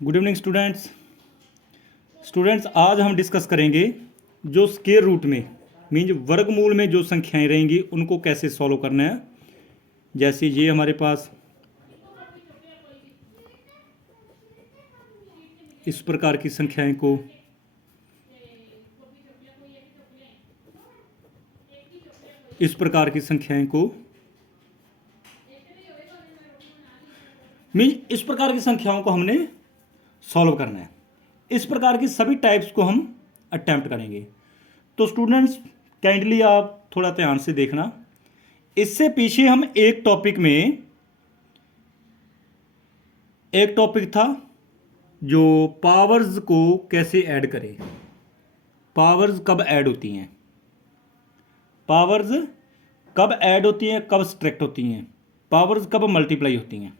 Good evening students आज हम discuss करेंगे जो स्क्वायर रूट में मीन्स वर्गमूल में जो संख्याएं रहेंगी उनको कैसे सॉल्व करना है। जैसे ये हमारे पास इस प्रकार की संख्याएं को इस प्रकार की संख्याओं को हमने सॉल्व करना है। इस प्रकार की सभी टाइप्स को हम अटेम्प्ट करेंगे। तो स्टूडेंट्स काइंडली आप थोड़ा ध्यान से देखना। इससे पीछे हम एक टॉपिक था जो पावर्स को कैसे ऐड करें, पावर्स कब ऐड होती हैं, पावर्स कब ऐड होती हैं, कब सब्ट्रैक्ट होती हैं, पावर्स कब मल्टीप्लाई होती हैं।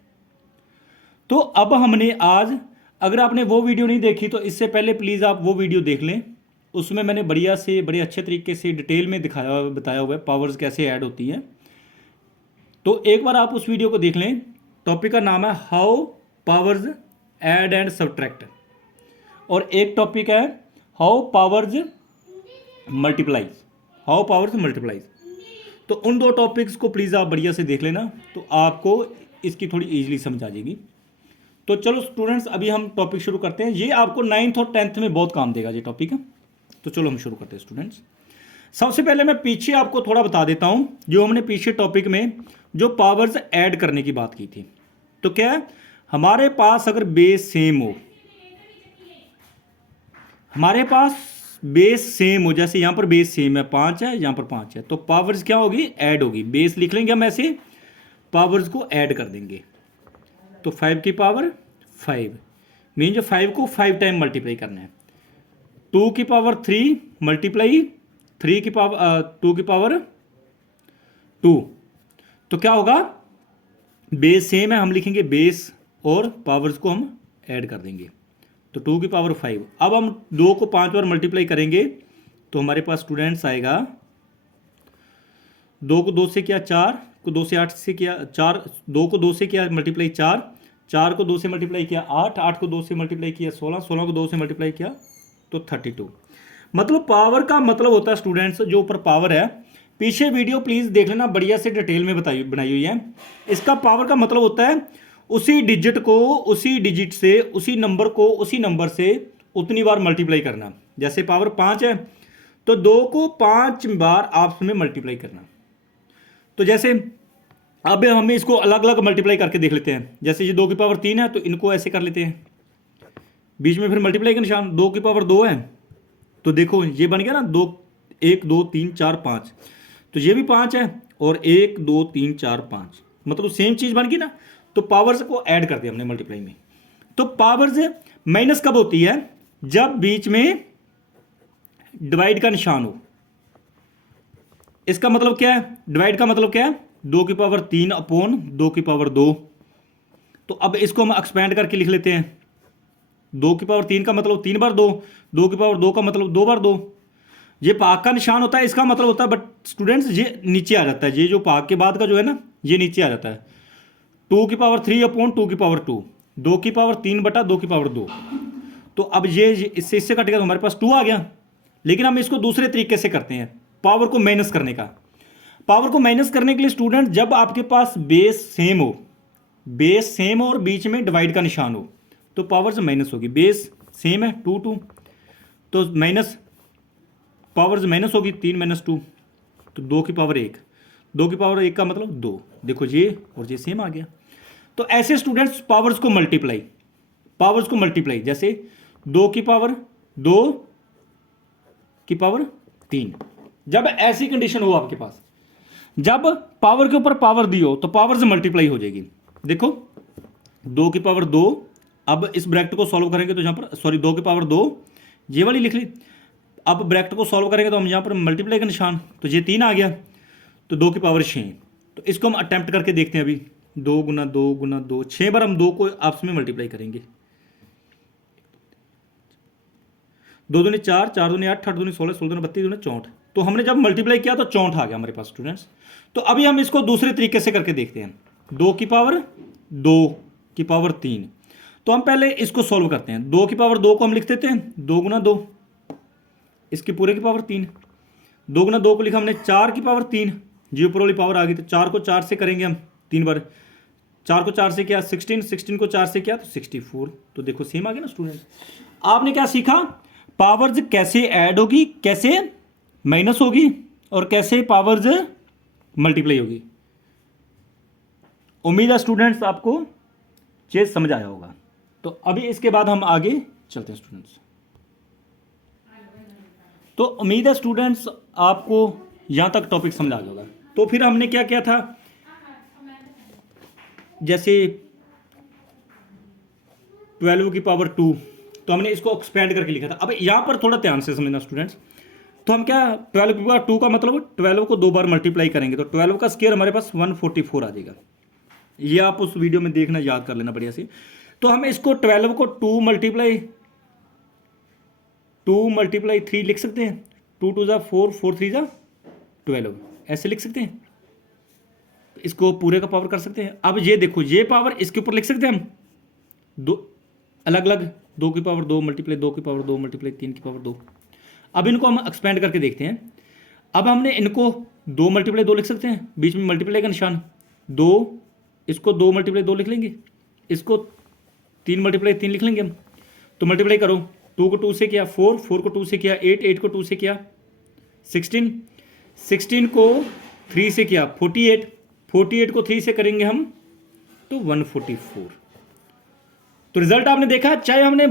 तो अब हमने आज, अगर आपने वो वीडियो नहीं देखी तो इससे पहले प्लीज़ आप वो वीडियो देख लें। उसमें मैंने बड़े अच्छे तरीके से डिटेल में बताया हुआ है पावर्स कैसे ऐड होती हैं। तो एक बार आप उस वीडियो को देख लें। टॉपिक का नाम है how powers add and subtract, और एक टॉपिक है हाउ पावर्स मल्टीप्लाइज। तो उन दो टॉपिक्स को प्लीज़ आप बढ़िया से देख लेना, तो आपको इसकी थोड़ी ईजिली समझ आ जाएगी। तो चलो स्टूडेंट्स अभी हम टॉपिक शुरू करते हैं। ये आपको 9th और 10th में बहुत काम देगा ये टॉपिक है। तो चलो हम शुरू करते हैं स्टूडेंट्स। सबसे पहले मैं पीछे आपको थोड़ा बता देता हूं, जो हमने पीछे टॉपिक में जो पावर्स ऐड करने की बात की थी। तो क्या है, हमारे पास अगर बेस सेम हो, हमारे पास बेस सेम हो, जैसे यहां पर बेस सेम है 5 है, यहां पर 5 है, तो पावर्स क्या होगी, ऐड होगी। बेस लिख लेंगे हम ऐसे, पावर्स को ऐड कर देंगे। तो 5 की पावर 5 मीन जो 5 को 5 टाइम मल्टीप्लाई करना है। 2 की पावर 3 मल्टीप्लाई 3 की पावर 2 की पावर 2। तो क्या होगा, बेस सेम है, हम लिखेंगे बेस और पावर्स को हम ऐड कर देंगे। तो 2 की पावर 5। अब हम 2 को 5 बार मल्टीप्लाई करेंगे तो हमारे पास स्टूडेंट्स आएगा 2 को 2 से किया 4 को 2 से 8 से किया 4, 2 को 2 से किया मल्टीप्लाई 4, 4 को 2 से मल्टीप्लाई किया 8, 8 को 2 से मल्टीप्लाई किया 16, 16 को 2 से मल्टीप्लाई किया तो 32। मतलब पावर का मतलब होता है स्टूडेंट्स, जो ऊपर पावर है, पीछे वीडियो प्लीज़ देख लेना, बढ़िया से डिटेल में बनाई हुई है। इसका पावर का मतलब होता है उसी डिजिट को उसी डिजिट से, उसी नंबर को उसी नंबर से उतनी बार मल्टीप्लाई करना। जैसे पावर 5 है तो 2 को 5 बार आपस में मल्टीप्लाई करना। तो जैसे अब हम इसको अलग अलग मल्टीप्लाई करके देख लेते हैं। जैसे ये 2 की पावर 3 है तो इनको ऐसे कर लेते हैं, बीच में फिर मल्टीप्लाई का निशान। 2 की पावर 2 है तो देखो ये बन गया ना, 2 1 2 3 4 5, तो ये भी 5 है और 1 2 3 4 5, मतलब सेम चीज़ बन गई ना। तो पावर्स को ऐड कर दिया हमने मल्टीप्लाई में। तो पावर्स माइनस कब होती है, जब बीच में डिवाइड का निशान हो। इसका मतलब क्या है, डिवाइड का मतलब क्या है, 2 की पावर 3 अपॉन 2 की पावर 2। तो अब इसको हम एक्सपेंड करके लिख लेते हैं। 2 की पावर 3 का मतलब 3 बार 2, 2 की पावर 2 का मतलब 2 बार 2। ये भाग का निशान होता है, इसका मतलब होता है, बट स्टूडेंट्स ये नीचे आ जाता है। ये जो भाग के बाद का जो है ना, ये नीचे आ जाता है। 2 की पावर 3 अपॉन 2 की पावर 2, 2 की पावर 3 बटा 2 की पावर 2। तो अब ये इससे कटेगा तो हमारे पास 2 आ गया। लेकिन हम इसको दूसरे तरीके से करते हैं, पावर को माइनस करने का। पावर को माइनस करने के लिए स्टूडेंट, जब आपके पास बेस सेम हो और बीच में डिवाइड का निशान हो, तो पावर से माइनस होगी। बेस सेम है 2 2, तो माइनस पावर से माइनस होगी 3 माइनस 2, तो 2 की पावर 1, 2 की पावर 1 का मतलब 2। देखो ये और ये सेम आ गया। तो ऐसे स्टूडेंट्स पावर्स को मल्टीप्लाई, जैसे 2 की पावर 2 की पावर 3। जब ऐसी कंडीशन हो आपके पास, जब पावर के ऊपर पावर दी हो, तो पावर से मल्टीप्लाई हो जाएगी। देखो 2 की पावर 2, अब इस ब्रैकेट को सॉल्व करेंगे तो यहां पर, सॉरी 2 की पावर 2 ये वाली लिख ली। अब ब्रैकेट को सॉल्व करेंगे तो हम यहां पर मल्टीप्लाई का निशान, तो ये 3 आ गया, तो 2 की पावर 6। तो इसको हम अटेम्प्ट करके देखते हैं। अभी 2 गुना 2 गुना 2, 6 बार हम 2 को आपस में मल्टीप्लाई करेंगे। 2 दूनी 4, 4 दूनी 8, 8 दूनी 16, 16 दूनी 32, 2 64। तो हमने जब मल्टीप्लाई किया तो 64 आ गया हमारे पास स्टूडेंट्स। तो अभी हम इसको दूसरे तरीके से करके देखते हैं। 2 की पावर 2 की पावर 3, तो हम पहले इसको सॉल्व करते हैं। 2 की पावर 2 को हम लिख देते हैं 2 गुना 2, इसकी पूरे की पावर 3। 2 गुना 2 को लिखा हमने 4 की पावर 3, जी ऊपर वाली पावर आ गई, तो 4 को 4 से करेंगे हम 3 बार। 4 को 4 से किया 16, 16 को 4 से किया तो 64। तो देखो सेम आ गया ना स्टूडेंट। आपने क्या सीखा, पावर्स कैसे ऐड होगी, कैसे माइनस होगी और कैसे पावर्स मल्टीप्लाई होगी। उम्मीद है स्टूडेंट्स आपको चीज समझ आया होगा। तो अभी इसके बाद हम आगे चलते हैं स्टूडेंट्स। तो उम्मीद है स्टूडेंट्स आपको यहां तक टॉपिक समझ आ गया होगा। तो फिर हमने क्या किया था, जैसे 12 की पावर 2, तो हमने इसको एक्सपेंड करके लिखा था। अब यहां पर थोड़ा ध्यान से समझना स्टूडेंट्स। तो हम क्या 12 की पावर 2 का मतलब 12 को 2 बार मल्टीप्लाई करेंगे तो 12 का स्क्वायर हमारे पास 144 आ जाएगा। ये आप उस वीडियो में देखना, याद कर लेना बढ़िया से। तो हम इसको 12 को 2 मल्टीप्लाई 3 लिख सकते हैं। 2 2 जा 4, 4 3 जा 12, ऐसे लिख सकते हैं। इसको पूरे का पावर कर सकते हैं। अब ये देखो, ये पावर इसके ऊपर लिख सकते हैं हम दो अलग अलग, 2 की पावर 2 मल्टीप्लाई 2 की पावर 2 मल्टीप्लाई 3 की पावर 2। अब इनको हम एक्सपेंड करके देखते हैं। अब हमने इनको 2 मल्टीप्लाई 2 लिख सकते हैं, बीच में मल्टीप्लाई का निशान 2, इसको 2 मल्टीप्लाई 2 लिख लेंगे, इसको 3 मल्टीप्लाई 3 लिख लेंगे हम। तो मल्टीप्लाई करो, 2 को 2 से किया 4, 4 को 2 से किया 8, 8 को 2 से किया 16, 16 को 3 से किया 48, 48 को 3 से करेंगे हम तो 144। तो रिजल्ट आपने देखा, चाहे हमने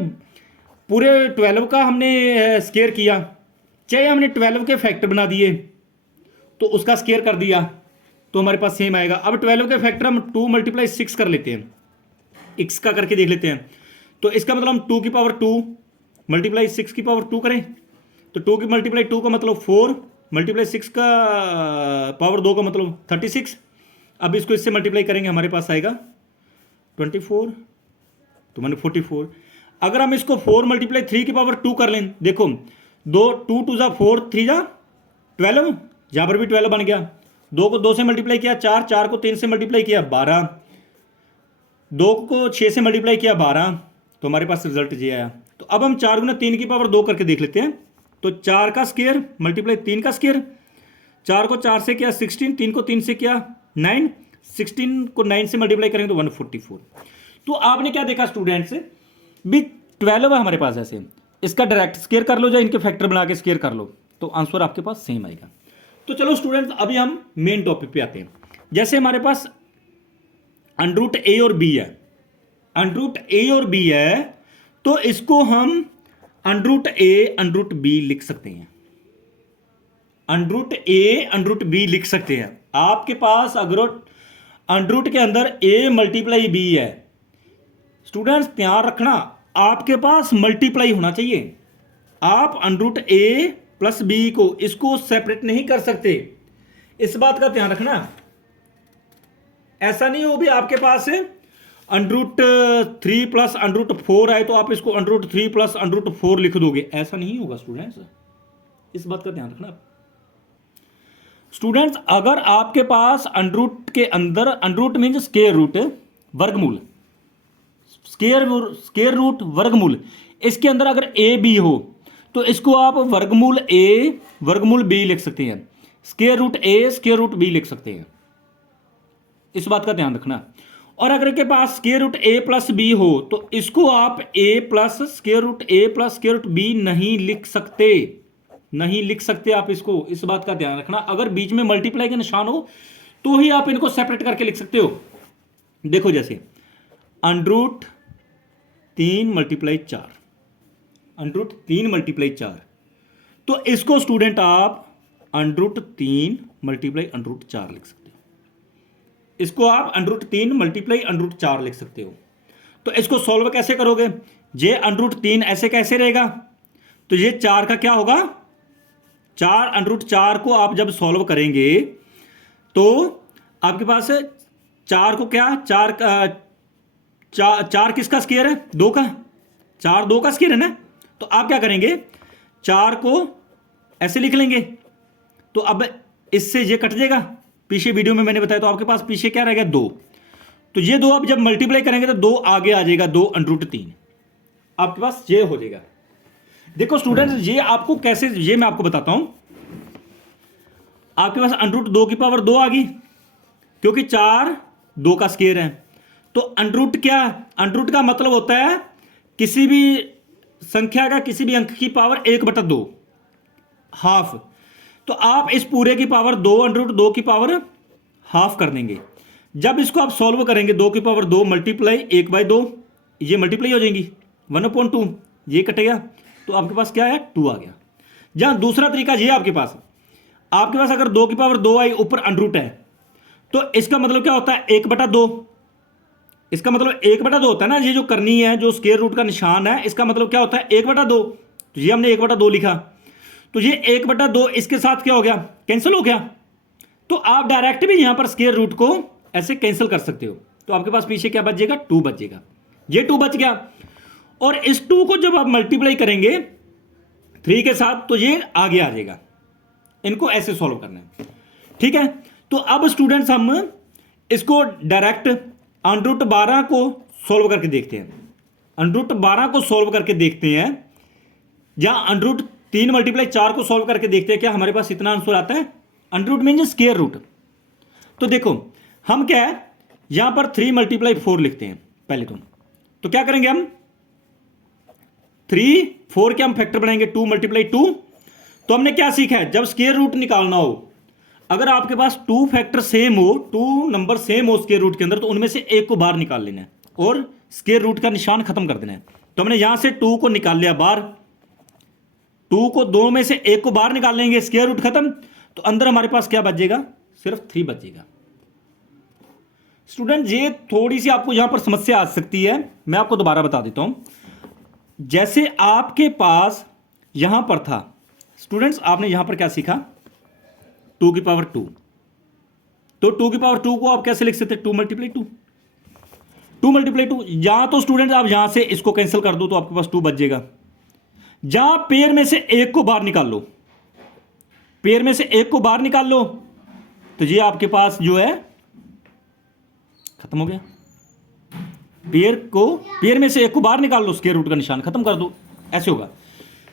पूरे 12 का हमने स्क्वायर किया, चाहे हमने 12 के फैक्टर बना दिए तो उसका स्क्वायर कर दिया तो हमारे पास सेम आएगा। अब 12 के फैक्टर हम 2 मल्टीप्लाई 6 कर लेते हैं, x का करके देख लेते हैं। तो इसका मतलब हम 2 की पावर 2 मल्टीप्लाई 6 की पावर 2 करें तो 2 की मल्टीप्लाई 2 का मतलब 4 मल्टीप्लाई 6 का पावर 2 का मतलब 36। अब इसको इससे मल्टीप्लाई करेंगे हमारे पास आएगा 24, तो मैंने 44। अगर हम इसको 4 मल्टीप्लाई 3 की पावर 2 कर लें, देखो 2 2 जा 4 3 जा 12, यहां पर भी 12 बन गया। 2 को 2 से मल्टीप्लाई किया 4, 4 को 3 से मल्टीप्लाई किया 12, 2 को 6 से मल्टीप्लाई किया 12, तो हमारे पास रिजल्ट ये आया। तो अब हम 4 गुना 3 की पावर 2 करके देख लेते हैं। तो 4 का स्क्वायर मल्टीप्लाई 3 का स्क्वायर, 4 को 4 से किया 16, 3 को 3 से किया 9, 16 को 9 से मल्टीप्लाई करेंगे तो 144। तो आपने क्या देखा स्टूडेंट्स, भी 12 है हमारे पास, ऐसे इसका डायरेक्ट स्क्वायर कर लो या इनके फैक्टर बना के स्क्वायर कर लो तो आंसर आपके पास सेम आएगा। तो चलो स्टूडेंट्स अभी हम मेन टॉपिक पे आते हैं। जैसे हमारे पास अंडरूट ए और बी है, अंडरूट ए और बी है, तो इसको हम अंडरूट ए अंडरूट बी लिख सकते हैं। अंडरूट ए अंडरूट बी लिख सकते हैं। आपके पास अगर अंडरूट के अंदर ए मल्टीप्लाई बी है, स्टूडेंट्स ध्यान रखना आपके पास मल्टीप्लाई होना चाहिए। आप अंडरूट ए प्लस बी को इसको सेपरेट नहीं कर सकते, इस बात का ध्यान रखना। ऐसा नहीं हो भी आपके पास अंडरूट 3 प्लस अंडरूट 4 आए तो आप इसको अंडरूट 3 प्लस अंडरूट 4 लिख दोगे, ऐसा नहीं होगा स्टूडेंट्स, इस बात का ध्यान रखना। स्टूडेंट्स अगर आपके पास अंडरूट के अंदर, अंडरूट मीन्स स्क्वायर रूट, वर्गमूल, स्क्वायर रूट वर्गमूल, इसके अंदर अगर ए बी हो तो इसको आप वर्गमूल ए वर्गमूल बी लिख सकते हैं, स्क्वायर रूट ए स्क्वायर रूट बी लिख सकते हैं, इस बात का ध्यान रखना। और अगर के पास square root A plus B हो तो इसको आप ए plus square root A plus square root B नहीं लिख सकते, नहीं लिख सकते आप इसको, इस बात का ध्यान रखना। अगर बीच में मल्टीप्लाई का निशान हो तो ही आप इनको सेपरेट करके लिख सकते हो। देखो जैसे अंडरूट 3 मल्टीप्लाई 4, अंडरूट 3 मल्टीप्लाई 4, तो इसको स्टूडेंट आप अंडरूट 3 मल्टीप्लाई अंडरूट 4 लिख सकते हो। इसको आप अंडरूट 3 मल्टीप्लाई अंडरूट 4 लिख सकते हो। तो इसको सॉल्व कैसे करोगे, ये अंडरूट 3 ऐसे कैसे रहेगा, तो ये 4 का क्या होगा, 4 अंडरूट 4 को आप जब सॉल्व करेंगे तो आपके पास 4 को क्या, 4 किसका स्क्वायर है, 2 का, 4 2 का स्क्वायर है ना। तो आप क्या करेंगे, 4 को ऐसे लिख लेंगे, तो अब इससे ये कट जाएगा, पीछे वीडियो में मैंने बताया। तो आपके पास पीछे क्या रहेगा 2, तो ये दो अब जब मल्टीप्लाई करेंगे तो दो आगे आ जाएगा, 2√3 आपके पास ये हो जाएगा। देखो स्टूडेंट्स, ये आपको कैसे, ये मैं आपको बताता हूं। आपके पास √2 आ गई, क्योंकि 4 2 का स्क्वायर है। तो अंडरूट क्या, अंडरूट का मतलब होता है किसी भी संख्या का किसी भी अंक की पावर 1/2, हाफ। तो आप इस पूरे की पावर 2 की पावर हाफ कर देंगे। जब इसको आप सॉल्व करेंगे 2 मल्टीप्लाई 1/2, ये मल्टीप्लाई हो जाएंगी, 1/2 ये कटेगा, तो आपके पास क्या है, 2 आ गया। जहां दूसरा तरीका ये आपके पास अगर 2 आई ऊपर अंडरूट है, तो इसका मतलब क्या होता है, 1/2। इसका मतलब 1/2 होता है ना, ये जो करनी है, जो स्क्वायर रूट का निशान है, इसका मतलब क्या होता है, 1/2। तो ये हमने 1/2 लिखा, तो ये 1/2 इसके साथ क्या हो गया, कैंसिल हो गया। तो आप डायरेक्ट भी यहां पर स्क्वायर रूट को ऐसे कैंसिल कर सकते हो। तो आपके पास पीछे क्या बच जाएगा, 2 बच जाएगा। ये 2 बच गया, और इस 2 को जब आप मल्टीप्लाई करेंगे 3 के साथ, तो ये आगे आ जाएगा। इनको ऐसे सॉल्व करना है, ठीक है। तो अब स्टूडेंट्स हम इसको डायरेक्ट √12 को सॉल्व करके देखते हैं। √12 को सॉल्व करके देखते हैं, जहां √3 मल्टीप्लाई 4 को सॉल्व करके देखते हैं, क्या हमारे पास इतना आंसर आता है। Under root mean square root. तो देखो हम क्या है, यहां पर 3 मल्टीप्लाई 4 लिखते हैं पहले तो क्या करेंगे हम, 3 4 के हम फैक्टर बनाएंगे, 2 मल्टीप्लाई 2। तो हमने क्या सीखा है, जब स्क्वायर रूट निकालना हो, अगर आपके पास 2 फैक्टर सेम हो, 2 नंबर सेम हो स्क्वायर रूट के अंदर, तो उनमें से एक को बाहर निकाल लेना है और स्क्वायर रूट का निशान खत्म कर देना है। तो हमने यहां से 2 को निकाल लिया बाहर, 2 को 2 में से एक को बाहर निकाल लेंगे, स्क्वायर रूट खत्म। तो अंदर हमारे पास क्या बचेगा, सिर्फ 3 बचेगा। स्टूडेंट, ये थोड़ी सी आपको यहां पर समस्या आ सकती है, मैं आपको दोबारा बता देता हूं। जैसे आपके पास यहां पर था स्टूडेंट्स, आपने यहां पर क्या सीखा, 2 तो 2 को आप कैसे लिख सकते हैं, 2 मल्टीप्लाई 2 यहां तो स्टूडेंट आप यहां से इसको कैंसिल कर दो, तो आपके पास 2 बच जाएगा। जहां पेयर में से एक को बाहर निकाल लो, पेयर में से एक को बाहर निकाल लो, तो ये आपके पास जो है खत्म हो गया। पेयर में से एक को बाहर निकाल लो, स्क्वायर रूट का निशान खत्म कर दो, ऐसे होगा।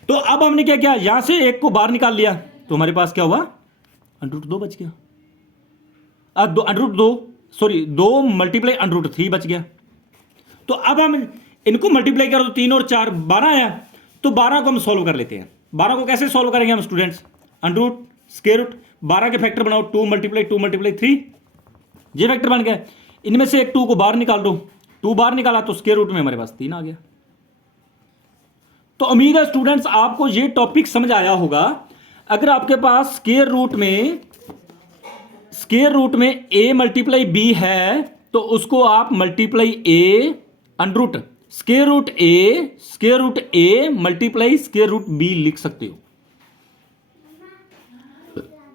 तो अब हमने क्या किया, यहां से एक को बाहर निकाल लिया, तो हमारे पास क्या हुआ, √2 बच गया। अब 2 मल्टीप्लाई √3 बच गया। तो अब हम इनको मल्टीप्लाई करो, तो 3 और 4 12 आया। तो 12 को हम सॉल्व कर लेते हैं। 12 को कैसे सॉल्व करेंगे हम स्टूडेंट्स, अंडरूट स्क्वायर रूट 12 के फैक्टर बनाओ, 2 मल्टीप्लाई 3, ये फैक्टर बन गया। इनमें से एक 2 को बाहर निकाल दो, 2 बाहर निकाला तो स्क्वायर रूट में हमारे पास 3 आ गया। तो उम्मीद है स्टूडेंट्स आपको ये टॉपिक समझ आया होगा। अगर आपके पास स्क्वायर रूट में a मल्टीप्लाई b है, तो उसको आप multiply a under root square root a multiply square root b लिख सकते हो।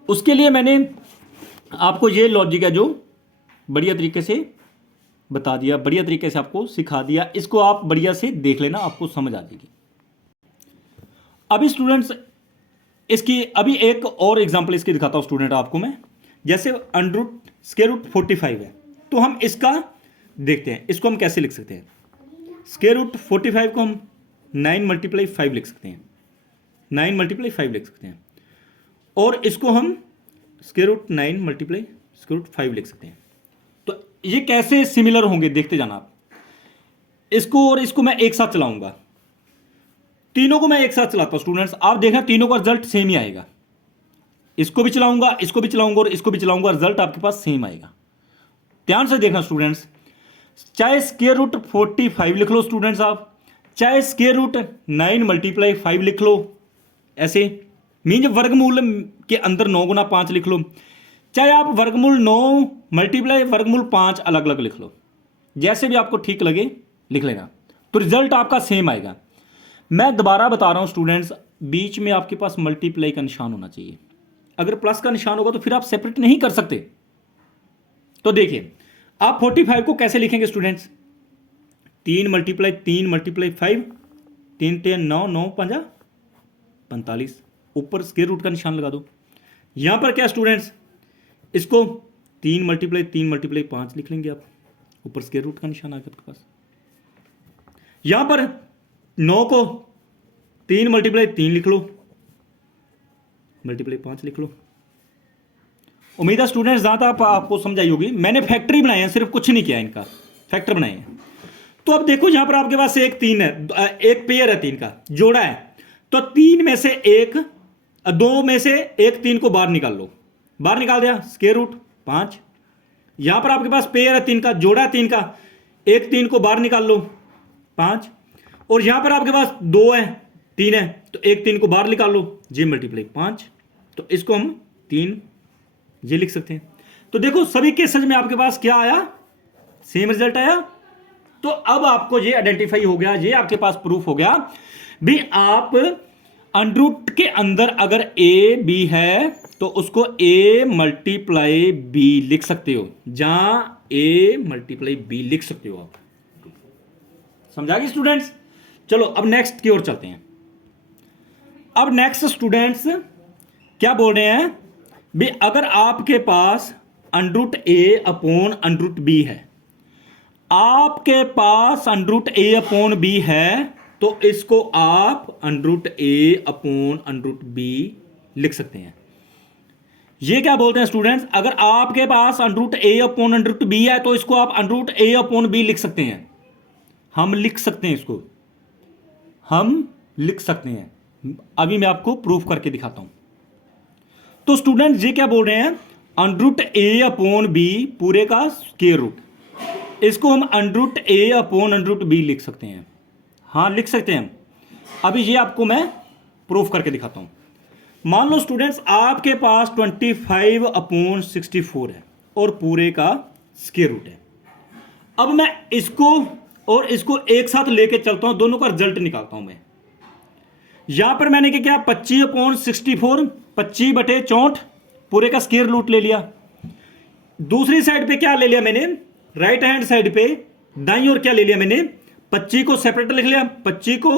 उसके लिए मैंने आपको ये लॉजिक है जो बढ़िया तरीके से बता दिया, बढ़िया तरीके से आपको सिखा दिया। इसको आप बढ़िया से देख लेना, आपको समझ आ जाएगी। अभी स्टूडेंट्स इसकी अभी एक और एग्जांपल इसकी दिखाता हूं स्टूडेंट आपको मैं। जैसे अंडरूट स्क्वायर रूट 45 है, तो हम इसका देखते हैं, इसको हम कैसे लिख सकते हैं। स्क्वायर रूट 45 को हम 9 मल्टीप्लाई 5 लिख सकते हैं, 9 मल्टीप्लाई 5 लिख सकते हैं। और इसको हम square root 9 multiply square root 5 लिख सकते हैं। तो ये कैसे सिमिलर होंगे देखते जाना आप। इसको और इसको मैं एक साथ चलाऊंगा, तीनों को मैं एक साथ चलाता हूं स्टूडेंट्स, आप देखना तीनों का रिजल्ट सेम ही आएगा। इसको भी चलाऊंगा, इसको भी चलाऊंगा और इसको भी चलाऊंगा, रिजल्ट आपके पास सेम आएगा। ध्यान से देखना स्टूडेंट्स, चाहे स्क्वायर रूट 45 लिख लो स्टूडेंट्स आप, चाहे स्क्वायर रूट 9 मल्टीप्लाई 5 लिख लो, ऐसे मीन वर्गमूल के अंदर 9 गुना 5 लिख लो, चाहे आप वर्गमूल 9 मल्टीप्लाई वर्गमूल 5 अलग अलग लिख लो, जैसे भी आपको ठीक लगे लिख लेना, तो रिजल्ट आपका सेम आएगा। मैं दोबारा बता रहा हूं स्टूडेंट्स, बीच में आपके पास मल्टीप्लाई का निशान होना चाहिए। अगर प्लस का निशान होगा तो फिर आप सेपरेट नहीं कर सकते। तो देखिए आप 45 को कैसे लिखेंगे स्टूडेंट्स, 3 मल्टीप्लाई 5, 3 3 9 9 5 45, ऊपर स्क्वायर रूट का निशान लगा दो। यहां पर क्या स्टूडेंट्स, इसको 3 मल्टीप्लाई 5 लिख लेंगे आप, ऊपर स्क्वायर रूट का निशान आ गया आपके पास। यहां पर 9 को 3 मल्टीप्लाई 3 लिख लो, मल्टीप्लाई 5 लिख लो। उम्मीद है स्टूडेंट्स ज़्यादा आपको समझ आई होगी। मैंने फैक्टरी बनाए हैं, सिर्फ कुछ नहीं किया, इनका फैक्टर बनाए हैं। तो अब देखो यहां पर आपके पास एक 3 है, एक पेयर है 3 का जोड़ा है, तो 3 में से एक 2 में से एक 3 को बाहर निकाल लो, बाहर निकाल दिया स्क्वायर रूट 5। यहां पर आपके पास पेयर है 3 का, जोड़ा है 3 का, एक 3 को बाहर निकाल लो 5। और यहां पर आपके पास 2 है 3 है, तो एक 3 को बाहर निकाल लो, जी मल्टीप्लाई 5। तो इसको हम 3 ये लिख सकते हैं। तो देखो सभी केसेस में आपके पास क्या आया, सेम रिजल्ट आया। तो अब आपको ये आइडेंटिफाई हो गया, ये आपके पास प्रूफ हो गया भी आप अंडरूट के अंदर अगर ए बी है तो उसको ए मल्टीप्लाई बी लिख सकते हो, जहां ए मल्टीप्लाई बी लिख सकते हो आप। समझा गया स्टूडेंट्स? चलो अब नेक्स्ट की ओर चलते हैं। अब नेक्स्ट स्टूडेंट्स क्या बोल रहे हैं भी अगर आपके पास अंडरूट ए अपॉन अंडरूट बी है, आपके पास अंडरूट ए अपॉन बी है, तो इसको आप अंडरूट ए अपॉन अंडरूट बी लिख सकते हैं। ये क्या बोलते हैं स्टूडेंट्स, अगर आपके पास अंडरूट ए अपॉन अंडरूट बी है तो इसको आप अंडरूट ए अपॉन बी लिख सकते हैं। हम लिख सकते हैं, इसको हम लिख सकते हैं। अभी मैं आपको प्रूफ करके दिखाता हूं। तो स्टूडेंट ये क्या बोल रहे हैं, अंडरूट ए अपॉन बी पूरे का स्क्वायर रूट, इसको हम अंडरूट ए अपॉन अंडरूट बी लिख सकते हैं। हाँ लिख सकते हैं। अभी ये आपको मैं प्रूफ करके दिखाता हूं। मान लो स्टूडेंट्स आपके पास 25 अपॉन 64 है और पूरे का स्क्वायर रूट है। अब मैं इसको और इसको एक साथ लेके चलता हूं, दोनों का रिजल्ट निकालता हूं मैं। यहां पर मैंने क्या 25 अपॉन 64, 25 बटे 64 पूरे का स्क्वायर रूट ले लिया। दूसरी साइड पे क्या ले लिया मैंने, राइट हैंड साइड पे दाईं ओर क्या ले लिया मैंने, 25 को सेपरेट लिख लिया, 25 को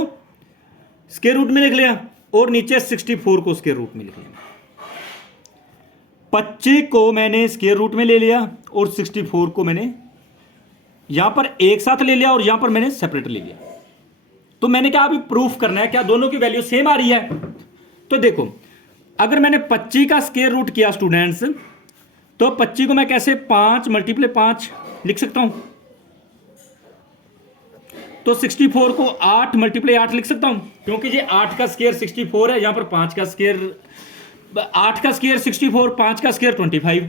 स्क्वायर रूट में लिख लिया और नीचे 64 को स्क्वायर रूट में लिख लिया। 25 को मैंने स्क्वायर रूट में ले लिया और 64 को मैंने यहां पर एक साथ ले लिया और यहां पर मैंने सेपरेट ले लिया। तो मैंने क्या अभी प्रूफ करना है क्या दोनों की वैल्यू सेम आ रही है। तो देखो अगर मैंने 25 का स्क्वायर रूट किया स्टूडेंट्स, तो 25 को मैं कैसे 5 मल्टीप्लाई 5 लिख सकता हूं, तो 64 को 8 मल्टीप्लाई 8 लिख सकता हूं, क्योंकि ये 8 का स्क्वायर 64 है, यहां पर 5 का स्क्वायर 8 का स्क्वायर 64, 5 का स्क्वायर 25।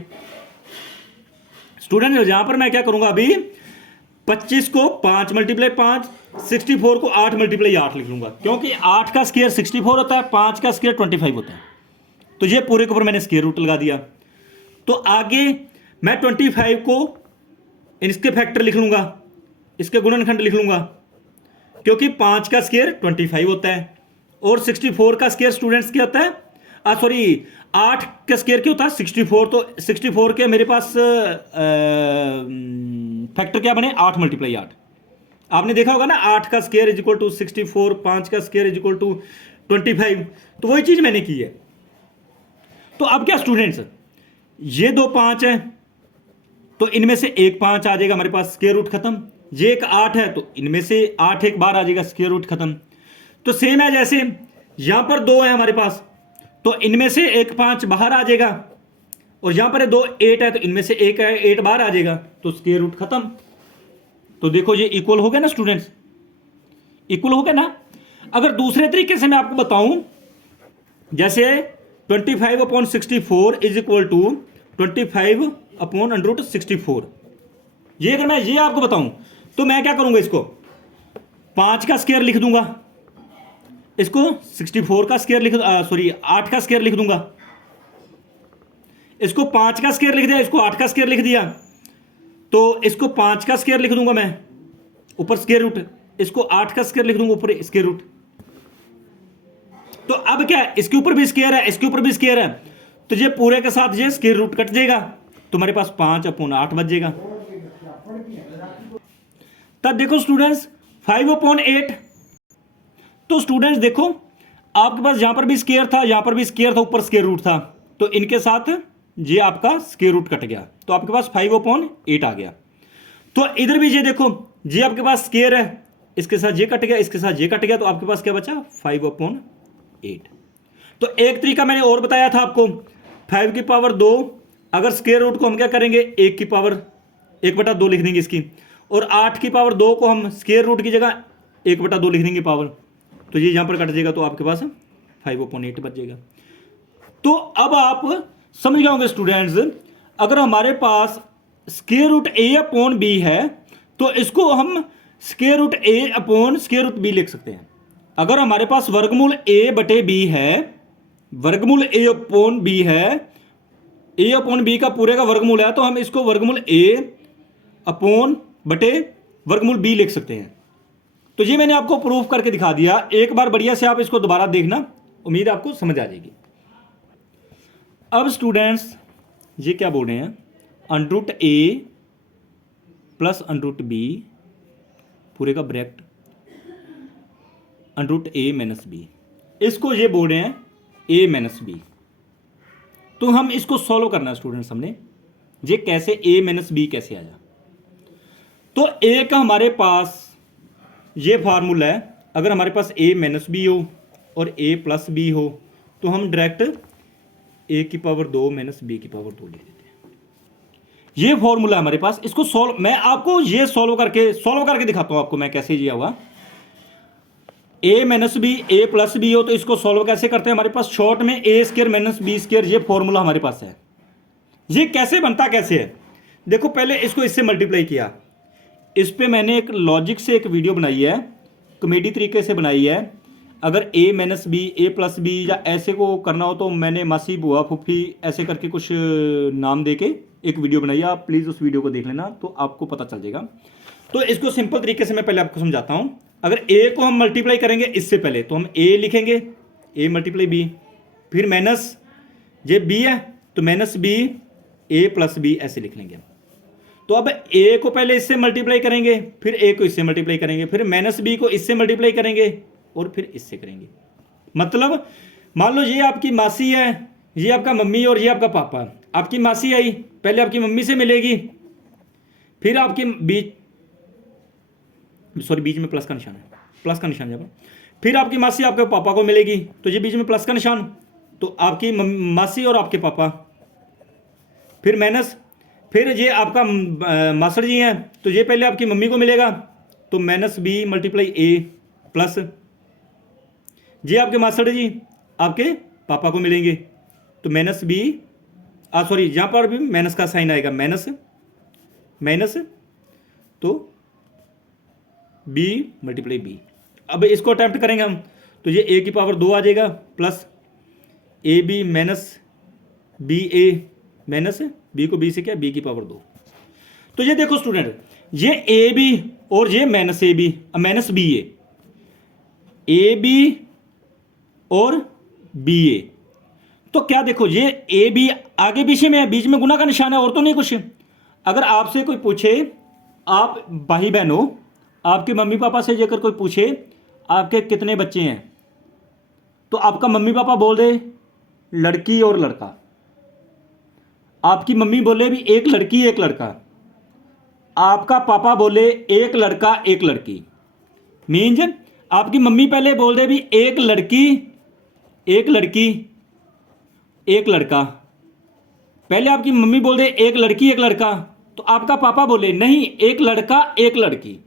स्टूडेंट यहां पर मैं क्या करूंगा अभी, 25 को 5 मल्टीप्लाई 5, 64 को 8 मल्टीप्लाई 8 लिख लूंगा, क्योंकि 8 का स्क्वायर 64 होता है, 5 का स्क्वायर 25 होता है। तो ये पूरे के ऊपर मैंने स्क्वायर रूट लगा दिया। तो आगे मैं 25 को इसके फैक्टर लिख लूंगा, इसके गुणनखंड लिख लूंगा, क्योंकि 5 का स्क्वायर 25 होता है और 64 का स्क्वायर स्टूडेंट्स क्या होता है, 8 का स्क्वायर क्या होता है 64। तो 64 के मेरे पास फैक्टर क्या बने 8 मल्टीप्लाई 8। आपने देखा होगा ना 8 का स्क्वायर इज इक्वल टू 64, 5 का स्क्वायर इज इक्वल टू 25। तो वही चीज मैंने की है। तो अब क्या स्टूडेंट्स, ये दो 5 है तो इनमें से एक 5 आ जाएगा हमारे पास, स्क्वायर रूट खत्म। ये एक 8 है तो इनमें से 8 एक बार आ जाएगा, स्क्वायर रूट खत्म। तो सेम है जैसे यहां पर 2 है हमारे पास, तो इनमें से एक 5 बाहर आ जाएगा, और यहां पर 2 8 है तो इनमें से एक है 8 बाहर आ जाएगा, तो स्क्वायर रूट खत्म। तो देखो ये इक्वल हो गया ना स्टूडेंट्स, इक्वल हो गया ना। अगर दूसरे तरीके से मैं आपको बताऊं, जैसे 25 upon 64 is equal to 25 upon under root 64, ये अगर मैं ये आपको बताऊं तो मैं क्या करूंगा, इसको 5 का स्क्वायर लिख दूंगा, इसको 64 का स्क्वायर लिख 8 का स्क्वायर लिख दूंगा, इसको 5 का स्क्वायर लिख दिया, इसको 8 का स्क्वायर लिख दिया, तो इसको 5 का स्क्वायर लिख दूंगा मैं ऊपर स्क्वायर रूट, इसको 8 का स्क्वायर लिख दूंगा ऊपर स्क्वायर रूट। तो अब क्या है, इसके ऊपर भी स्क्वायर है, इसके ऊपर भी स्क्वायर है, तो ये पूरे के साथ ये स्क्वायर रूट कट जाएगा, तुम्हारे पास 5 अपॉन 8 बच जाएगा। तब देखो स्टूडेंट्स 5 अपॉन 8, तो स्टूडेंट्स देखो आपके पास यहां पर भी स्क्वायर था, यहां पर भी स्क्वायर था, ऊपर स्क्वायर रूट था, तो इनके साथ ये आपका स्क्वायर रूट कट गया, तो आपके पास 5 अपॉन 8 आ गया। तो इधर भी ये देखो, ये आपके पास स्क्वायर है, इसके साथ ये कट गया, इसके साथ ये कट गया, तो आपके पास क्या बचा 5/8। तो एक तरीका मैंने और बताया था आपको, 5 की पावर 2, अगर स्क्वायर रूट को हम क्या करेंगे 1 की पावर 1/2 लिख देंगे इसकी, और 8 की पावर 2 को हम स्क्वायर रूट की जगह 1/2 लिख देंगे पावर, तो ये यहां पर कट जाएगा, तो आपके पास 5/8 बच जाएगा। तो अब आप समझ गए होंगे स्टूडेंट्स, अगर हमारे पास स्क्वायर रूट a/b है तो इसको हम square root a/ square root b लिख सकते हैं। अगर हमारे पास वर्गमूल a/b है, वर्गमूल a/b है, a/b का पूरे का वर्गमूल है, तो हम इसको वर्गमूल a/वर्गमूल b लिख सकते हैं। तो ये मैंने आपको प्रूफ करके दिखा दिया, एक बार बढ़िया से आप इसको दोबारा देखना, उम्मीद आपको समझ आ जाएगी। अब स्टूडेंट्स ये क्या बोल रहे हैं, √a प्लस √b पूरे का ब्रैकेट √a - b, इसको ये बोल रहे हैं a - b। तो हम इसको सॉल्व करना है स्टूडेंट्स हमने, ये कैसे a - b कैसे आया। तो a का हमारे पास ये फार्मूला है, अगर हमारे पास a - b हो और a + b हो तो हम डायरेक्ट a की पावर 2 - b की पावर 2 लिख देते हैं। ये फॉर्मूला हमारे पास, इसको सॉल्व, मैं आपको ये सॉल्व करके दिखाता हूं आपको मैं कैसे ये हुआ। a - b a + b हो तो इसको सॉल्व कैसे करते हैं, हमारे पास शॉर्ट में a² - b², ये फॉर्मूला हमारे पास है। ये कैसे बनता कैसे है, देखो पहले इसको इससे मल्टीप्लाई किया, इस पे मैंने एक लॉजिक से एक वीडियो बनाई है, कॉमेडी तरीके से बनाई है। अगर a - b a + b या ऐसे को करना हो तो मैंने मासी बुआ फूफी ऐसे करके कुछ नाम दे के एक वीडियो बनाई है, आप प्लीज़ उस वीडियो को देख लेना तो आपको पता चल जाएगा। तो इसको सिंपल तरीके से मैं पहले आपको समझाता हूँ। अगर a को हम मल्टीप्लाई करेंगे इससे पहले तो हम a लिखेंगे, a × b, फिर माइनस ये b है तो -b a + b ऐसे लिख लेंगे। तो अब a को पहले इससे मल्टीप्लाई करेंगे, फिर a को इससे मल्टीप्लाई करेंगे, फिर -b को इससे मल्टीप्लाई करेंगे और फिर इससे करेंगे। मतलब मान लो ये आपकी मासी है, ये आपका मम्मी और ये आपका पापा। आपकी मासी आई, पहले आपकी मम्मी से मिलेगी, फिर आपकी बीच में प्लस का निशान है, प्लस का निशान जब, फिर आपकी मासी आपके पापा को मिलेगी, तो ये बीच में प्लस का निशान, तो आपकी मासी और आपके पापा, फिर माइनस, फिर ये आपका मासड़ जी हैं, तो ये पहले आपकी मम्मी को मिलेगा, तो -b × a प्लस ये आपके मासड़ जी आपके पापा को मिलेंगे, तो -b सॉरी यहाँ पर भी माइनस का साइन आएगा, माइनस तो b × b। अब इसको अटेम्प्ट करेंगे हम, तो ये a की पावर 2 आ जाएगा plus ab - ba minus b को b से क्या b की पावर 2। तो ये देखो स्टूडेंट, ये ab और ये -ba ab और ba, तो क्या देखो ये ab आगे पीछे में है, बीच में गुना का निशान है और तो नहीं कुछ। अगर आपसे कोई पूछे, आप भाई बहन हो, आपके मम्मी पापा से जेकर कोई पूछे आपके कितने बच्चे हैं, तो आपका मम्मी पापा बोल दे लड़की और लड़का, आपकी मम्मी बोले भी एक लड़की एक लड़का, आपका पापा बोले एक लड़का एक लड़की, मीन्स आपकी मम्मी पहले बोल दे भी एक लड़की एक लड़की एक लड़का, पहले आपकी मम्मी बोल दे एक लड़की एक लड़का, तो आपका पापा बोले नहीं एक लड़का एक लड़की,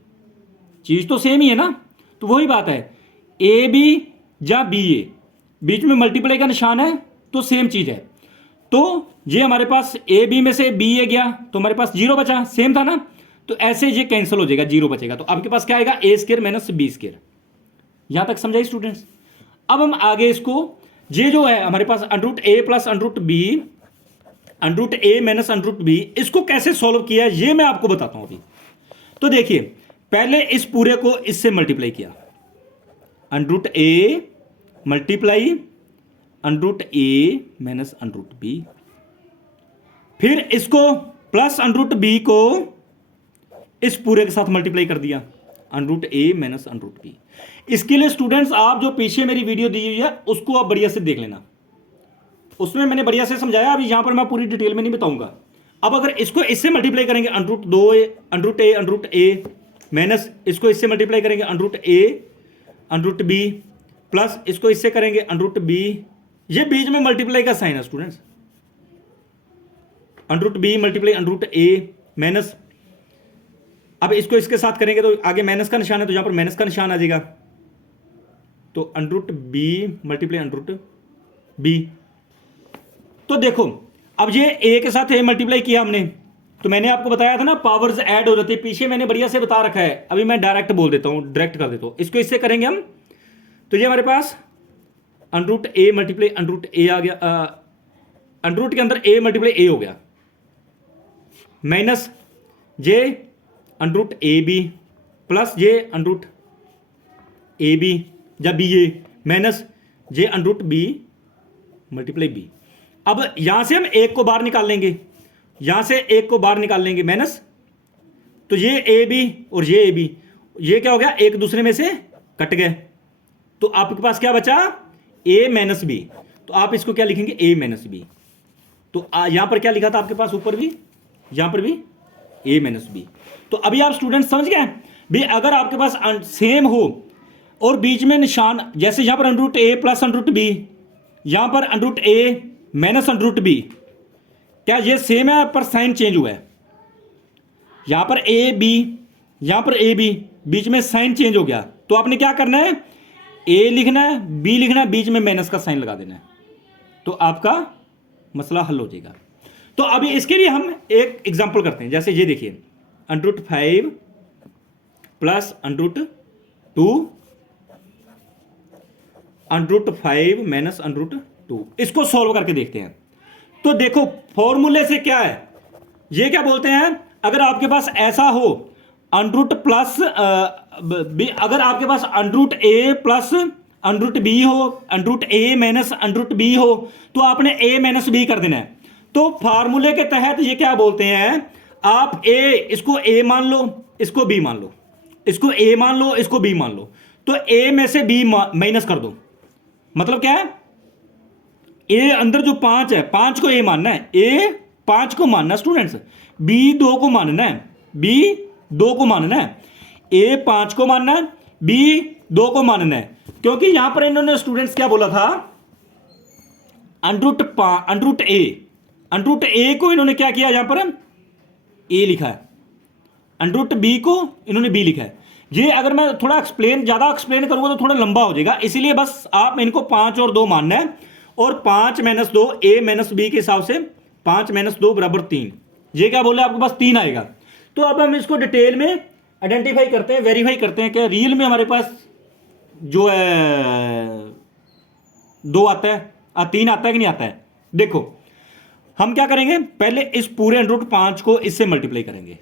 चीज तो सेम ही है ना। तो वही बात है, ए बी या बी ए, बीच में मल्टीप्लाई का निशान है तो सेम चीज है। तो ये हमारे पास ए बी में से बी ए गया तो हमारे पास 0 बचा, सेम था ना, तो ऐसे ये कैंसिल हो जाएगा, 0 बचेगा, तो आपके पास क्या आएगा a² - b²। यहां तक समझाइए स्टूडेंट्स। अब हम आगे इसको, ये जो है हमारे पास √a + √b √a - √b, इसको कैसे सॉल्व किया ये मैं आपको बताता हूं अभी। तो देखिए पहले इस पूरे को इससे मल्टीप्लाई किया, √a मल्टीप्लाई √a - √b, फिर इसको प्लस √b को इस पूरे के साथ मल्टीप्लाई कर दिया, √a - √b। इसके लिए स्टूडेंट्स आप जो पीछे मेरी वीडियो दी हुई है उसको आप बढ़िया से देख लेना, उसमें मैंने बढ़िया से समझाया, अभी यहां पर मैं पूरी डिटेल में नहीं बताऊंगा। अब अगर इसको इससे मल्टीप्लाई करेंगे √2a माइनस इसको इससे मल्टीप्लाई करेंगे √a√b प्लस इसको इससे करेंगे √b, ये बीच में मल्टीप्लाई का साइन है students, √b multiply √a minus, अब इसको इसके साथ करेंगे तो आगे माइनस का निशान है तो यहां पर माइनस का निशान आ जाएगा, तो √b मल्टीप्लाई √b। तो देखो अब ये a के साथ a मल्टीप्लाई किया हमने, तो मैंने आपको बताया था ना पावर्स ऐड हो जाती है, पीछे मैंने बढ़िया से बता रखा है, अभी मैं डायरेक्ट बोल देता हूं, डायरेक्ट कर देता हूं, इसको इससे करेंगे हम, तो ये हमारे पास √a मल्टीप्लाई √a आ गया, √ के अंदर a मल्टीप्लाई a हो गया, माइनस जे √ab प्लस जे √ab या ba माइनस जे √b मल्टीप्लाई b। अब यहां से हम एक को बाहर निकाल लेंगे, यहां से एक को बाहर निकाल लेंगे माइनस, तो ये ab और ये ab, ये क्या हो गया, एक दूसरे में से कट गए, तो आपके पास क्या बचा a माइनस b, तो आप इसको क्या लिखेंगे a माइनस b, तो यहां पर क्या लिखा था आपके पास, ऊपर भी यहां पर भी a माइनस b। तो अभी आप स्टूडेंट समझ गए भी, अगर आपके पास सेम हो और बीच में निशान, जैसे यहां पर √a प्लस √b, यहां पर √a माइनस √b, क्या ये सेम है पर साइन चेंज हुआ है, यहां पर a b, यहां पर a b, बीच में साइन चेंज हो गया, तो आपने क्या करना है, a लिखना है b लिखना है, बीच में माइनस का साइन लगा देना है, तो आपका मसला हल हो जाएगा। तो अभी इसके लिए हम एक एग्जांपल करते हैं, जैसे ये देखिए √5 प्लस √2 √5 माइनस √2, इसको सॉल्व करके देखते हैं। तो देखो फॉर्मूले से क्या है, ये क्या बोलते हैं, अगर आपके पास ऐसा हो √ प्लस अगर आपके पास √a प्लस √b हो, √a माइनस √b हो, तो आपने a माइनस b कर देना है। तो फार्मूले के तहत ये क्या बोलते हैं, आप a इसको a मान लो, इसको b मान लो, इसको a मान लो, इसको b मान लो, तो a में से b माइनस कर दो, मतलब क्या है, a अंदर जो 5 है, 5 को a मानना है, a 5 को मानना स्टूडेंट्स, b 2 को मानना है, b 2 को मानना है, a 5 को मानना है, b 2 को मानना है, क्योंकि यहां पर इन्होंने स्टूडेंट्स क्या बोला था, √a को इन्होंने क्या किया, यहां पर a लिखा है, √b को इन्होंने b लिखा है। ये अगर मैं थोड़ा ज्यादा एक्सप्लेन करूंगा तो थोड़ा लंबा हो जाएगा, इसीलिए बस आप इनको 5 और 2 मानना है, और 5 माइनस 2 a माइनस b के हिसाब से 5 माइनस 2 बराबर 3, ये क्या बोले आपके पास 3 आएगा। तो अब हम इसको डिटेल में आइडेंटिफाई करते हैं, वेरीफाई करते हैं कि रियल में हमारे पास जो है 2 आता है, 3 आता है कि नहीं आता है। देखो हम क्या करेंगे, पहले इस पूरे √5 को इससे मल्टीप्लाई करेंगे,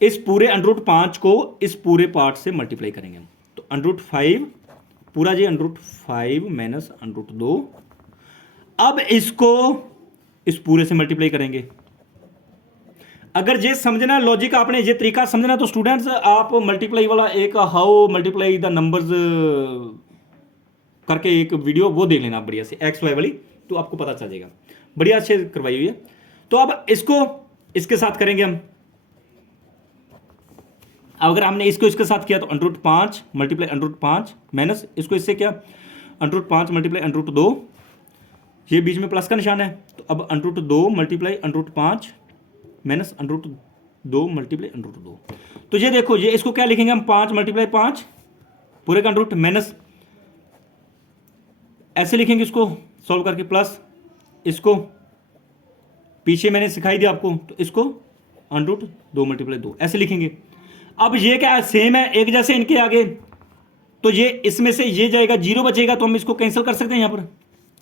इस पूरे √5 को इस पूरे पार्ट से मल्टीप्लाई करेंगे, तो √5 पूरा जी √5 माइनस √2, अब इसको इस पूरे से मल्टीप्लाई करेंगे। अगर ये समझना लॉजिक, आपने ये तरीका समझना, तो स्टूडेंट्स आप मल्टीप्लाई वाला एक हाउ मल्टीप्लाई द नंबर्स करके एक वीडियो वो देख लेना बढ़िया से, XY वाली, तो आपको पता चल जाएगा, बढ़िया अच्छे करवाई हुई है। तो अब इसको इसके साथ करेंगे हम, अगर हमने इसको इसके साथ किया तो √5 मल्टीप्लाई √5 माइनस इसको इससे क्या, √5 मल्टीप्लाई √2, ये बीच में प्लस का निशान है, तो अब √2 मल्टीप्लाई √5 माइनस √2 मल्टीप्लाई √2, तो ये देखो ये इसको क्या लिखेंगे हम, 5 मल्टीप्लाई 5 पूरे का √ माइनस ऐसे लिखेंगे इसको सॉल्व करके, प्लस इसको पीछे मैंने सिखाई दिया आपको, तो इसको √2 मल्टीप्लाई 2 ऐसे लिखेंगे। अब ये क्या है, सेम है, एक जैसे इनके आगे, तो ये इसमें से ये जाएगा, 0 बचेगा, तो हम इसको कैंसिल कर सकते हैं यहां पर,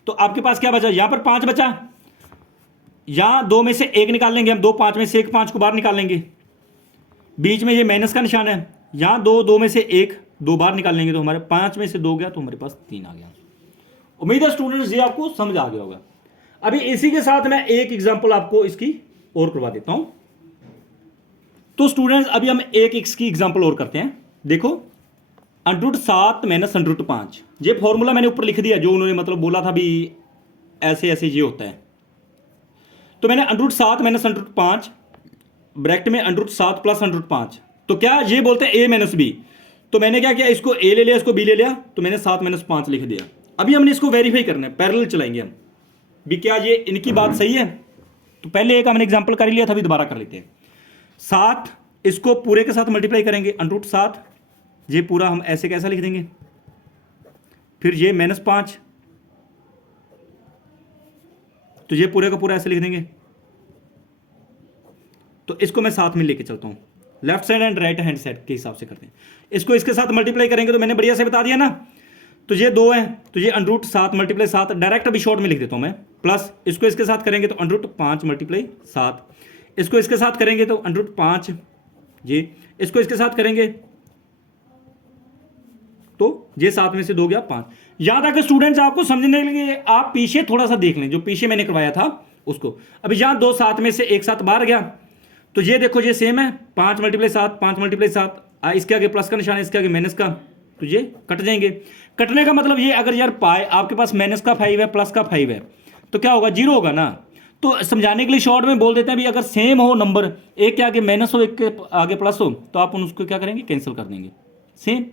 तो आपके पास क्या बचा, यहां पर 5 बचा, यहां 2 में से 1 निकाल लेंगे हम, 2 5 में से 1 5 को बाहर निकाल लेंगे, बीच में ये माइनस का निशान है, यहां 2 में से 1 2 बाहर निकाल लेंगे, तो हमारे 5 में से 2 गया, तो हमारे पास 3 आ गया। उम्मीद है स्टूडेंट्स ये आपको समझ आ गया होगा। अभी इसी के साथ मैं एक एग्जांपल आपको इसकी और करवा देता हूं। तो स्टूडेंट्स अभी हम एक इसकी एग्जांपल और करते हैं। देखो √7 माइनस √5, ये फॉर्मूला मैंने ऊपर लिख दिया, जो उन्होंने मतलब बोला था भी ऐसे ऐसे ये होता है। तो मैंने √7 माइनस √5 ब्रैकेट में √7 प्लस √5, तो क्या ये बोलते हैं a माइनस बी। तो मैंने क्या किया, इसको a ले लिया, इसको b ले लिया, तो मैंने 7 माइनस 5 लिख दिया। अभी हमने इसको वेरीफाई करना है, पैरेलल चलाएंगे हम भी, क्या ये इनकी बात सही है। तो पहले एक हमने एग्जांपल कर लिया था, अभी दोबारा कर लेते हैं। 7 इसको पूरे के साथ मल्टीप्लाई करेंगे, √7, ये पूरा हम ऐसे कैसा लिख देंगे, फिर ये -5, तो ये पूरे का पूरा ऐसे लिख देंगे। तो इसको मैं साथ में लेके चलता हूं, left side and right hand side के हिसाब से करते हैं। इसको इसके साथ मल्टीप्लाई करेंगे, तो मैंने बढ़िया से बता दिया ना। तो ये 2 है, तो ये √7 मल्टीप्लाई 7, डायरेक्ट अभी शॉर्ट में लिख देता हूं मैं, प्लस इसको इसके साथ करेंगे तो √5 मल्टीप्लाई 7, इसको इसके साथ करेंगे तो √5, ये इसको इसके साथ करेंगे तो ये 7 में से 2 गया 5। याद रखें स्टूडेंट्स, आपको समझने के लिए आप पीछे थोड़ा सा देख लें, जो पीछे मैंने करवाया था उसको। अभी यहां 2 7 में से एक 7 बाहर गया, तो ये देखो ये सेम है, 5 मल्टीप्लाई 7, 5 मल्टीप्लाई 7, इसके आगे प्लस का निशान है, इसके आगे माइनस का, तो ये कट जाएंगे। कटने का मतलब ये, अगर यार पाए आपके पास माइनस का 5 है प्लस का 5 है, तो क्या होगा, 0 होगा ना। तो समझाने के लिए शॉर्ट में बोल देते हैं भी, अगर सेम हो नंबर, एक के आगे माइनस हो एक के आगे प्लस हो, तो आप उसको क्या करेंगे, कैंसिल कर देंगे सेम।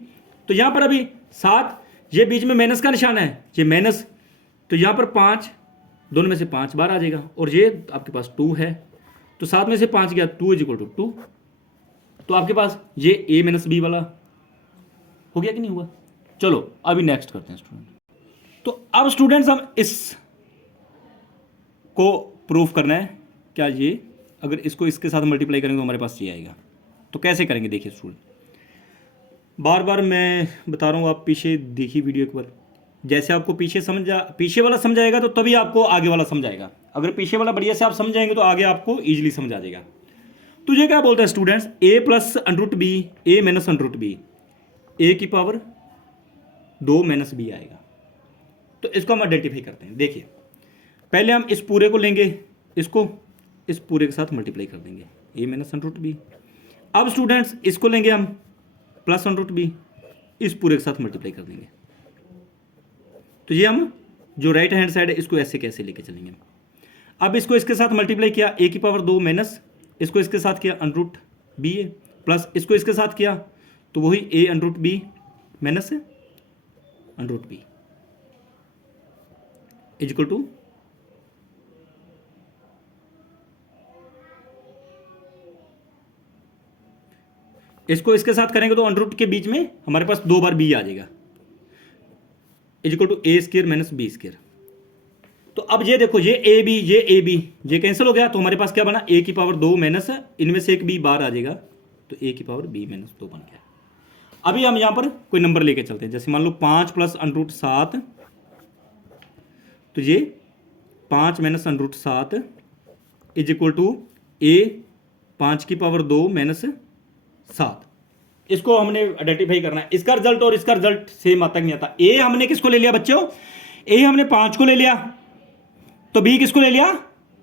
तो यहां पर अभी 7, ये बीच में माइनस का निशान है, ये माइनस, तो यहां पर 5, दोनों में से 5 बार आ जाएगा, और ये आपके पास 2 है, तो 7 में से 5 गया, 2 = 2। तो आपके पास ये a माइनस बी वाला हो गया कि नहीं हुआ। चलो अभी नेक्स्ट करते हैं स्टूडेंट। तो अब स्टूडेंट्स हम इस को प्रूफ करना है, क्या ये अगर इसको इसके साथ मल्टीप्लाई करेंगे तो हमारे पास ये आएगा। तो कैसे करेंगे देखिए स्टूडेंट, बार बार मैं बता रहा हूँ, आप पीछे देखिए वीडियो एक बार, जैसे आपको पीछे वाला समझाएगा तो तभी आपको आगे वाला समझाएगा। अगर पीछे वाला बढ़िया से आप समझाएंगे तो आगे आपको ईजिली समझ आ जाएगा। तो ये क्या बोलते हैं students, a plus √b, a minus √b, a की पावर 2 माइनस b आएगा। तो इसको हम आइडेंटिफाई करते हैं। देखिए पहले हम इस पूरे को लेंगे, इसको इस पूरे के साथ मल्टीप्लाई कर देंगे, a माइनस √b। अब स्टूडेंट्स इसको लेंगे हम प्लस √b, इस पूरे के साथ मल्टीप्लाई कर देंगे। तो ये हम जो राइट हैंड साइड है इसको ऐसे कैसे लेके चलेंगे। अब इसको इसके साथ मल्टीप्लाई किया, a की पावर 2 माइनस, इसको इसके साथ किया √b है, प्लस इसको इसके साथ किया तो वही a √b minus √b equal to इसको इसके साथ करेंगे तो √ के बीच में हमारे पास 2 बार b आ जाएगा, equal to a² minus b²। तो अब ये देखो, ये a b ये कैंसिल हो गया, तो हमारे पास क्या बना, a की पावर 2 माइनस, इनमें से एक b बाहर आ जाएगा, तो a की पावर b माइनस 2 बन गया। अभी हम यहां पर कोई नंबर लेके चलते हैं, जैसे मान लो 5 प्लस √7, तो ये 5 minus √7 is equal to a 5 की पावर 2 माइनस 7। इसको हमने आइडेंटिफाई करना है। इसका रिजल्ट और इसका रिजल्ट सेम आता नहीं आता। ए हमने किसको ले लिया बच्चों, ए हमने 5 को ले लिया, तो बी किसको ले लिया,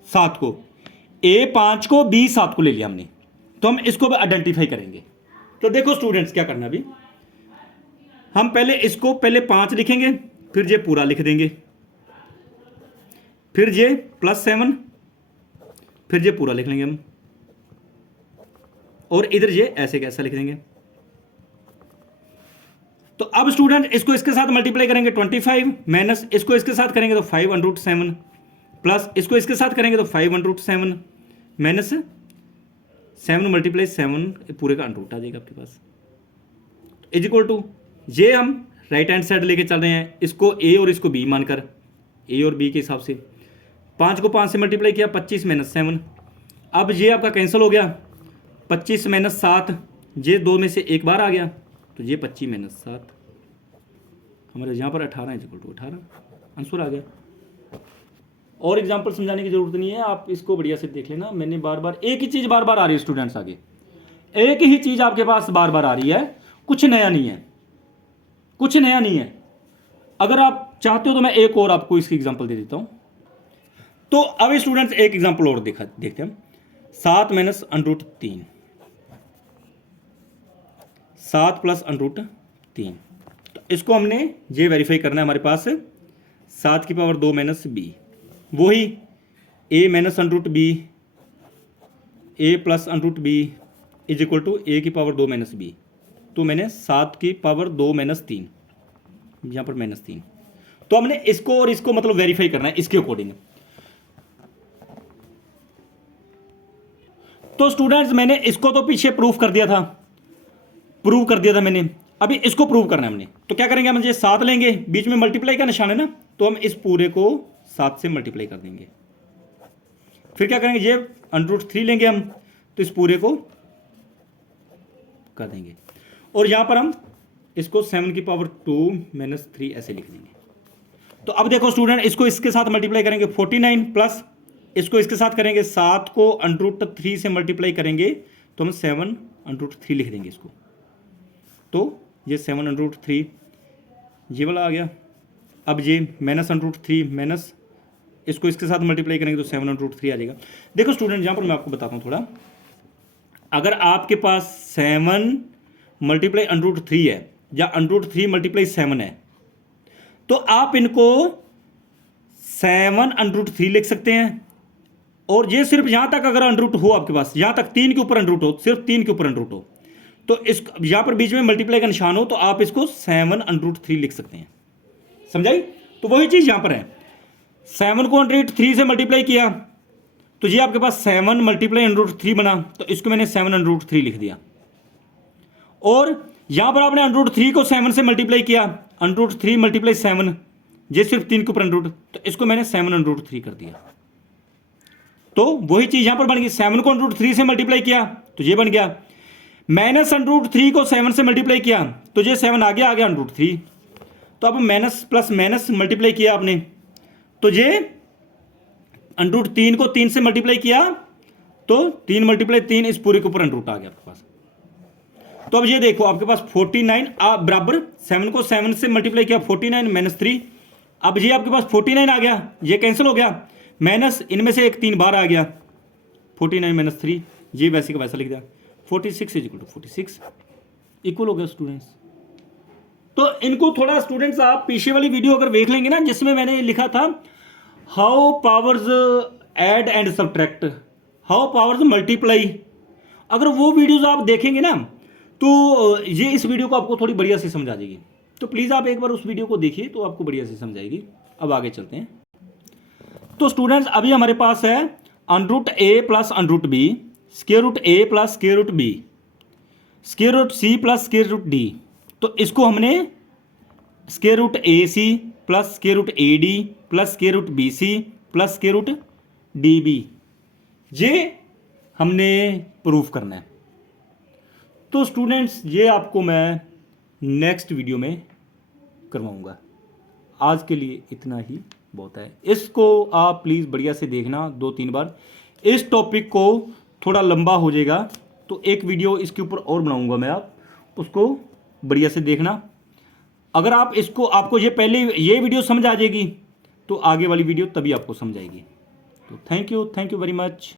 7 को। ए 5 को, बी 7 को ले लिया हमने, तो हम इसको आइडेंटिफाई करेंगे। तो देखो स्टूडेंट्स क्या करना, अभी हम पहले इसको पहले 5 लिखेंगे, फिर ये पूरा लिख देंगे, फिर ये +7, फिर ये पूरा लिख लेंगे हम, और इधर ये ऐसे कैसा लिख देंगे। तो अब स्टूडेंट इसको इसके साथ मल्टीप्लाई करेंगे 25 माइनस इसको इसके साथ करेंगे तो 5 √7 प्लस इसको इसके साथ करेंगे तो 5 √7 माइनस 7 मल्टीप्लाई 7 पूरे का √ आ जाएगा आपके पास, इज इक्वल टू ये हम राइट हैंड साइड लेके चल रहे हैं, इसको a और इसको b मानकर, a और b के हिसाब से 5 को 5 से मल्टीप्लाई किया, 25 माइनस 7। अब ये आपका कैंसिल हो गया, 25 माइनस 7, ये 2 में से एक बार आ गया, तो ये 25 माइनस 7 हमारे यहाँ पर 18 इज इक्वल टू 18 आंसर आ गया। और एग्जाम्पल समझाने की जरूरत नहीं है, आप इसको बढ़िया से देख लेना। मैंने बार बार एक ही चीज़ बार बार आ रही है स्टूडेंट्स, आगे एक ही चीज़ आपके पास बार बार आ रही है, कुछ नया नहीं है, कुछ नया नहीं है। अगर आप चाहते हो तो मैं एक और आपको इसकी एग्जाम्पल दे देता हूँ। तो अब स्टूडेंट्स एक एग्जाम्पल और देखते हैं, 7 माइनस √3, 7 प्लस √3। तो इसको हमने ये वेरीफाई करना है, हमारे पास 7 की पावर 2 माइनस b, वही A minus under root B, A plus under root B is equal to A की पावर 2 माइनस बी। तो मैंने 7 की पावर 2 माइनस 3, यहाँ पर माइनस 3। तो हमने इसको और इसको मतलब वेरीफाई करना है इसके अकॉर्डिंग। तो स्टूडेंट्स मैंने इसको तो पीछे प्रूफ कर दिया था मैंने, अभी इसको प्रूव करना है हमने। तो क्या करेंगे, हम ये 7 लेंगे, बीच में मल्टीप्लाई का निशान है ना, तो हम इस पूरे को 7 से मल्टीप्लाई कर देंगे। फिर क्या करेंगे, ये अंडर रूट 3 लेंगे हम, तो इस पूरे को कर देंगे, और यहां पर हम इसको 7 की पावर 2 माइनस 3 ऐसे लिख देंगे। तो अब देखो स्टूडेंट, इसको इसके साथ मल्टीप्लाई करेंगे 49 प्लस इसको इसके साथ करेंगे 7 को अंडर रूट 3 से मल्टीप्लाई करेंगे तो हम 7 अंडर रूट 3 लिख देंगे इसको। तो ये 7 अंडर रूट 3 ये वाला आ गया। अब ये माइनस अंडर रूट 3 माइनस इसको इसके साथ मल्टीप्लाई करेंगे तो 7 अंडर रूट 3 आ जाएगा। देखो स्टूडेंट, यहाँ पर मैं आपको बताता हूँ थोड़ा, अगर आपके पास 7 मल्टीप्लाई अंडर रूट 3 है या अंडर रूट 3 मल्टीप्लाई 7 है, तो आप इनको 7 अंडर रूट 3 लिख सकते हैं। और ये सिर्फ यहां तक अगर अंडर रूट हो आपके पास, यहां तक 3 के ऊपर अंडर रूट हो, सिर्फ 3 के ऊपर अंडर रूट हो, तो इस यहां पर बीच में मल्टीप्लाई का निशान हो, तो आप इसको 7 अंडर रूट 3 लिख सकते हैं। समझाई? तो वही चीज यहां पर है, 7 को अंडर रूट 3 से मल्टीप्लाई किया तो ये आपके पास 7 मल्टीप्लाई अंडर रूट 3 बना, तो इसको मैंने 7 अंडर रूट 3 लिख दिया। और यहां पर आपने अंडर रूट 3 को 7 से मल्टीप्लाई किया, अंडर रूट 3 मल्टीप्लाई 7, ये सिर्फ 3 के ऊपर अंडर रूट, तो इसको मैंने 7 अंडर रूट 3 कर दिया। तो वही चीज यहां पर बन गई, 7 को अंडर रूट 3 से मल्टीप्लाई किया तो ये बन गया, माइनस अंडर रूट 3 को 7 से मल्टीप्लाई किया तो ये 7 आ गया अंडर रूट 3। तो अब माइनस प्लस माइनस मल्टीप्लाई किया आपने, तो ये अंडर रूट 3 को 3 से मल्टीप्लाई किया तो 3 मल्टीप्लाई 3 इस पूरे के ऊपर अंडर रूट आ गया आपके पास। तो अब ये देखो आपके पास 49 बराबर 7 को 7 से मल्टीप्लाई किया 49 माइनस 3, अब ये आपके पास 49 आ गया, ये कैंसिल हो गया, माइनस इनमें से एक 3 बार आ गया, 49 माइनस 3 ये वैसे का वैसा लिख दिया, 46 इज इक्वल टू 46 इक्वल हो गया स्टूडेंट्स। तो इनको थोड़ा स्टूडेंट्स आप पीछे वाली वीडियो अगर देख लेंगे ना, जिसमें मैंने लिखा था how powers add and subtract, how powers multiply, अगर वो वीडियोज आप देखेंगे ना तो ये इस वीडियो को आपको थोड़ी बढ़िया से समझा देगी। तो प्लीज़ आप एक बार उस वीडियो को देखिए तो आपको बढ़िया से समझाएगी। अब आगे चलते हैं। तो स्टूडेंट्स अभी हमारे पास है under root A plus under root B, square root A plus square root B, square root C plus square root D. तो इसको हमने square root A C plus square root A D plus square root B C plus square root D B, ये हमने proof करना है। तो students ये आपको मैं नेक्स्ट वीडियो में करवाऊंगा, आज के लिए इतना ही बहुत है। इसको आप प्लीज़ बढ़िया से देखना 2-3 बार, इस टॉपिक को थोड़ा लंबा हो जाएगा तो एक वीडियो इसके ऊपर और बनाऊंगा मैं, आप उसको बढ़िया से देखना। अगर आप इसको आपको ये पहले ये वीडियो समझ आ जाएगी तो आगे वाली वीडियो तभी आपको समझ आएगी। तो थैंक यू वेरी मच।